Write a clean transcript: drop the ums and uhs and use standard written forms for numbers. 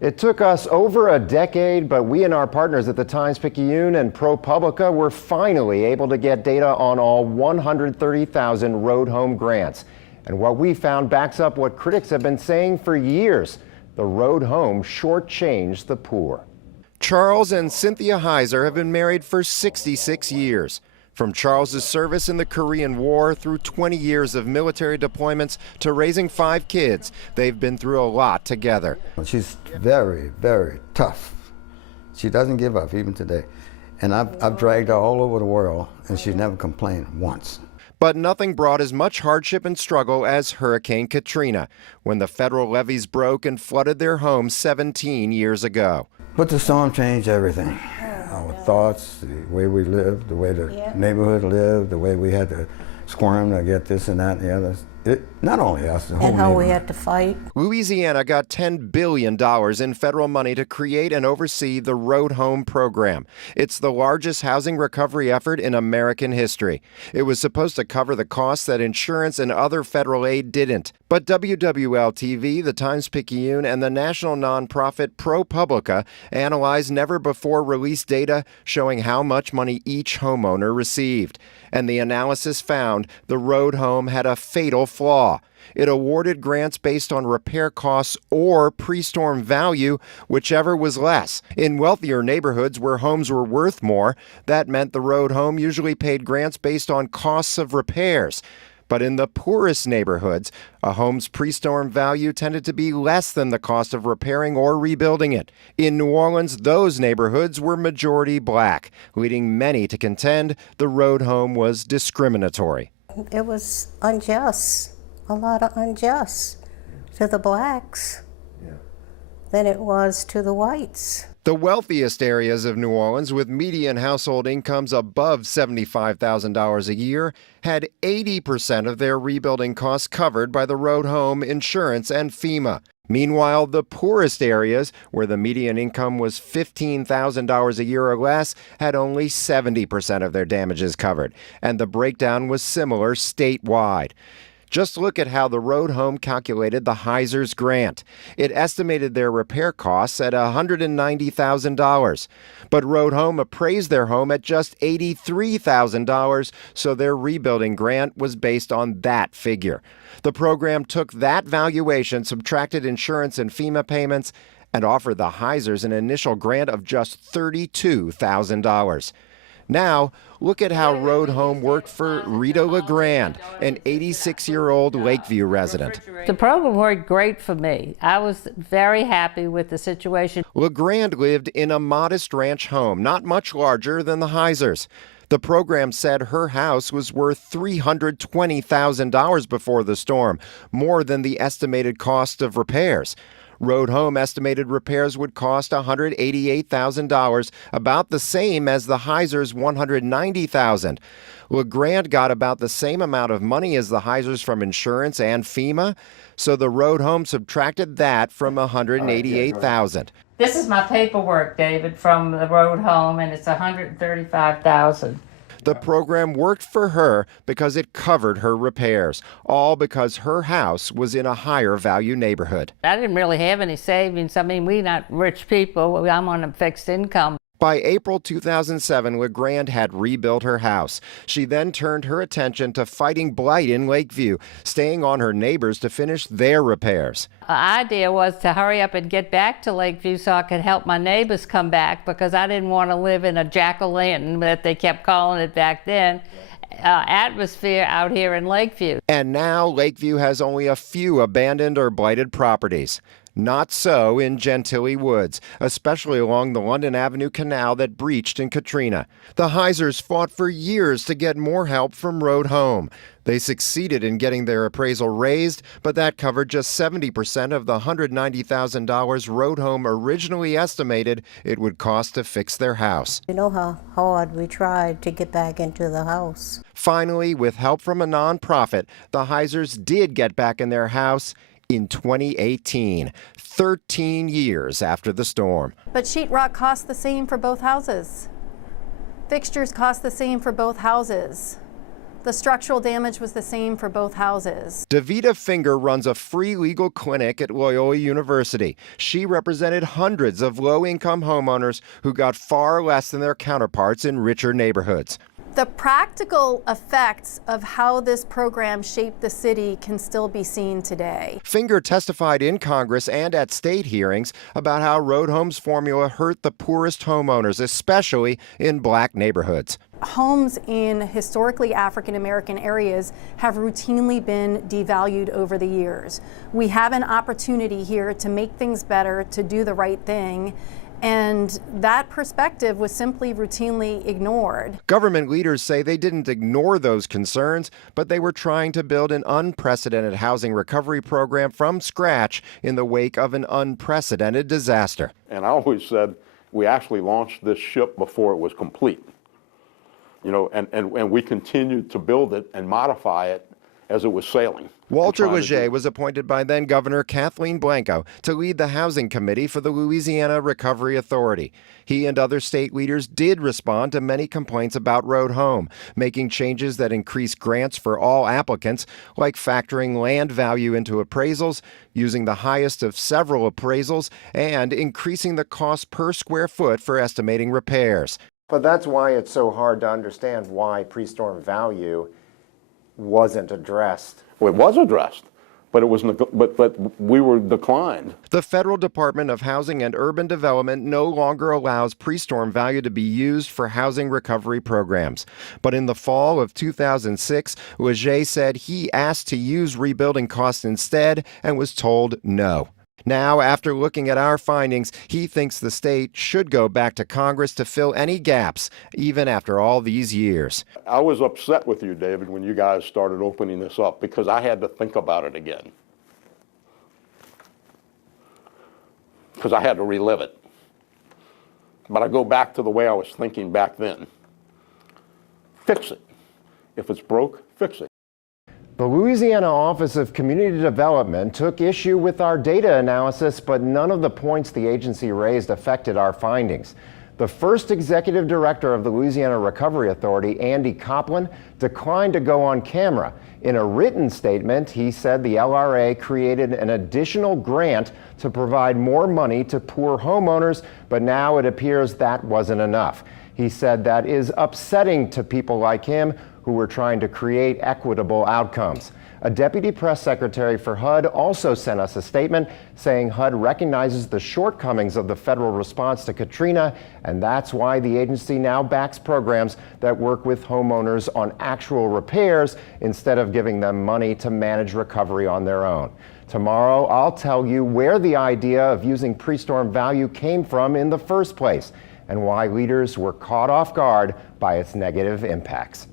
It took us over a decade, but we and our partners at the Times-Picayune and ProPublica were finally able to get data on all 130,000 road home grants. And what we found backs up what critics have been saying for years. The road home shortchanged the poor. Charles and Cynthia Heiser have been married for 66 years. From Charles's service in the Korean War through 20 years of military deployments to raising 5 kids, they've been through a lot together. She's very, very tough. She doesn't give up, even today. And I've dragged her all over the world, and she's never complained once. But nothing brought as much hardship and struggle as Hurricane Katrina, when the federal levees broke and flooded their home 17 years ago. But the storm changed everything. Our thoughts, the way we lived, the way the neighborhood lived, the way we had to squirm to get this and that and the other. Not only us, the whole and how neighborhood. we had to fight. Louisiana got $10 billion in federal money to create and oversee the Road Home program. It's the largest housing recovery effort in American history. It was supposed to cover the costs that insurance and other federal aid didn't. But WWL-TV, the Times-Picayune, and the national nonprofit ProPublica analyzed never-before-released data showing how much money each homeowner received. And the analysis found the road home had a fatal flaw. It awarded grants based on repair costs or pre-storm value, whichever was less. In wealthier neighborhoods where homes were worth more, that meant the road home usually paid grants based on costs of repairs. But in the poorest neighborhoods, a home's pre-storm value tended to be less than the cost of repairing or rebuilding it. In New Orleans, those neighborhoods were majority black, leading many to contend the road home was discriminatory. It was unjust, a lot of unjust to the blacks than it was to the whites. The wealthiest areas of New Orleans, with median household incomes above $75,000 a year, had 80% of their rebuilding costs covered by the road home insurance and FEMA. Meanwhile, the poorest areas, where the median income was $15,000 a year or less, had only 70% of their damages covered. And the breakdown was similar statewide. Just look at how the road home calculated the Heiser's grant. It estimated their repair costs at $190,000. But road home appraised their home at just $83,000, so their rebuilding grant was based on that figure. The program took that valuation, subtracted insurance and FEMA payments, and offered the Heisers an initial grant of just $32,000. Now, look at how road home worked for Rita LeGrand, an 86-year-old Lakeview resident. The program worked great for me. I was very happy with the situation. LeGrand lived in a modest ranch home, not much larger than the Heisers. The program said her house was worth $320,000 before the storm, more than the estimated cost of repairs. Road home estimated repairs would cost $188,000, about the same as the Heisers' $190,000. LeGrand got about the same amount of money as the Heisers from insurance and FEMA, so the road home subtracted that from $188,000. This is my paperwork, David, from the road home, and it's $135,000. The program worked for her because it covered her repairs, all because her house was in a higher value neighborhood. I didn't really have any savings. I mean, we're not rich people. I'm on a fixed income. By April 2007, LeGrand had rebuilt her house. She then turned her attention to fighting blight in Lakeview, staying on her neighbors to finish their repairs. The idea was to hurry up and get back to Lakeview so I could help my neighbors come back, because I didn't want to live in a jack-o'-lantern, that they kept calling it back then, atmosphere out here in Lakeview. And now Lakeview has only a few abandoned or blighted properties. Not so in Gentilly Woods, especially along the London Avenue Canal that breached in Katrina. The Heisers fought for years to get more help from Road Home. They succeeded in getting their appraisal raised, but that covered just 70% of the $190,000 Road Home originally estimated it would cost to fix their house. You know how hard we tried to get back into the house. Finally, with help from a nonprofit, the Heisers did get back in their house in 2018, 13 years after the storm. But sheetrock cost the same for both houses. Fixtures cost the same for both houses. The structural damage was the same for both houses. Davita Finger runs a free legal clinic at Loyola University. She represented hundreds of low-income homeowners who got far less than their counterparts in richer neighborhoods. The practical effects of how this program shaped the city can still be seen today. Finger testified in Congress and at state hearings about how Road Home's formula hurt the poorest homeowners, especially in black neighborhoods. Homes in historically African American areas have routinely been devalued over the years. We have an opportunity here to make things better, to do the right thing. And that perspective was simply routinely ignored. Government leaders say they didn't ignore those concerns, but they were trying to build an unprecedented housing recovery program from scratch in the wake of an unprecedented disaster. And I always said we actually launched this ship before it was complete. You know, and we continued to build it and modify it as it was sailing. Walter Leger was appointed by then Governor Kathleen Blanco to lead the Housing Committee for the Louisiana Recovery Authority. He and other state leaders did respond to many complaints about Road Home, making changes that increase grants for all applicants, like factoring land value into appraisals, using the highest of several appraisals, and increasing the cost per square foot for estimating repairs. But that's why it's so hard to understand why pre-storm value wasn't addressed. Well, it was addressed, but it was but we were declined. The Federal Department of Housing and Urban Development no longer allows pre-storm value to be used for housing recovery programs. But in the fall of 2006, Leger said he asked to use rebuilding costs instead and was told no. Now, after looking at our findings, he thinks the state should go back to Congress to fill any gaps, even after all these years. I was upset with you, David, when you guys started opening this up because I had to think about it again. Because I had to relive it. But I go back to the way I was thinking back then. Fix it. If it's broke, fix it. The Louisiana Office of Community Development took issue with our data analysis, but none of the points the agency raised affected our findings. The first executive director of the Louisiana Recovery Authority, Andy Copeland, declined to go on camera. In a written statement, he said the LRA created an additional grant to provide more money to poor homeowners, but now it appears that wasn't enough. He said that is upsetting to people like him who were trying to create equitable outcomes. A deputy press secretary for HUD also sent us a statement saying HUD recognizes the shortcomings of the federal response to Katrina, and that's why the agency now backs programs that work with homeowners on actual repairs instead of giving them money to manage recovery on their own. Tomorrow, I'll tell you where the idea of using pre-storm value came from in the first place and why leaders were caught off guard by its negative impacts.